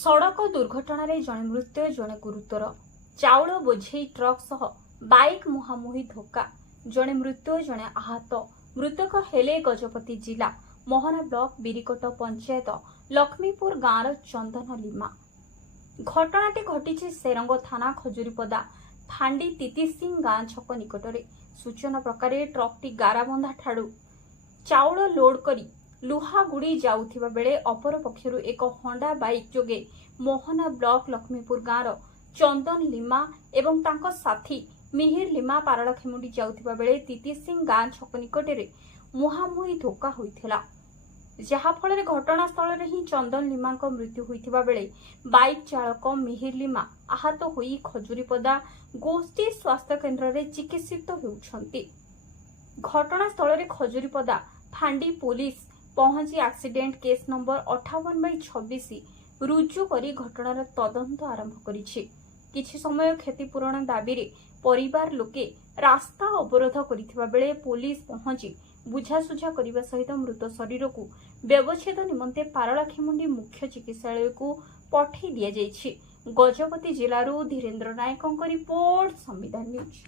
सड़क दुर्घटन जड़े मृत्यु जड़े गुरुतर चाउल बोझे ट्रक सह बाइक मुहांमुही धक्का जड़े मृत्यु जड़े आहत मृतक हेले गजपति जिला मोहना ब्लॉक बिरिकोट पंचायत लक्ष्मीपुर गाँवर चंदन लीमा। घटनाटी घटी सेरंग थाना खजुरीपदा फांडी तितिसिंह गाँ छक निकटरे। सूचना प्रकार ट्रकटी गाराबंधा ठाड़ू चाउल लोड करी लुहागुड़ी जाउथिबा बेले अपर पक्षरु एक होंडा बाइक जोगे मोहना ब्लॉक लक्ष्मीपुर गाँवर चंदन लीमा एवं तांको साथी मिहिर लीमा पारलाखेमुंडी जाउथिबा बेले तितिसिंह गाँ छक निकटरे मुहांमुही धक्का होइथिला, जहा फल घटनास्थल में ही चंदन लीमा मृत्यु होइथिबा बेले बाइक चालक मिहिर लीमा आहत होई खजुरीपदा गोष्ठी स्वास्थ्य केन्द्र में चिकित्सित होउछंती। घटनास्थल में खजुरीपदा फांडी पुलिस पहुंची एक्सीडेंट केस नंबर 58/26 रुजु करी घटनार तदंत आरंभ करिछि। किछि समय क्षतिपूरण दाबी रे परिवार लोके रास्ता अवरोध करिथिबा बेले पुलिस पहुंची बुझासुझा करने सहित मृत शरीर को व्यवच्छेद निमंते पारलाखेमुंडी मुख्य चिकित्सालय को पठै दिया जाइछि। गजपति जिलारू धीरेन्द्र नायकों रिपोर्ट संविधान न्यूज।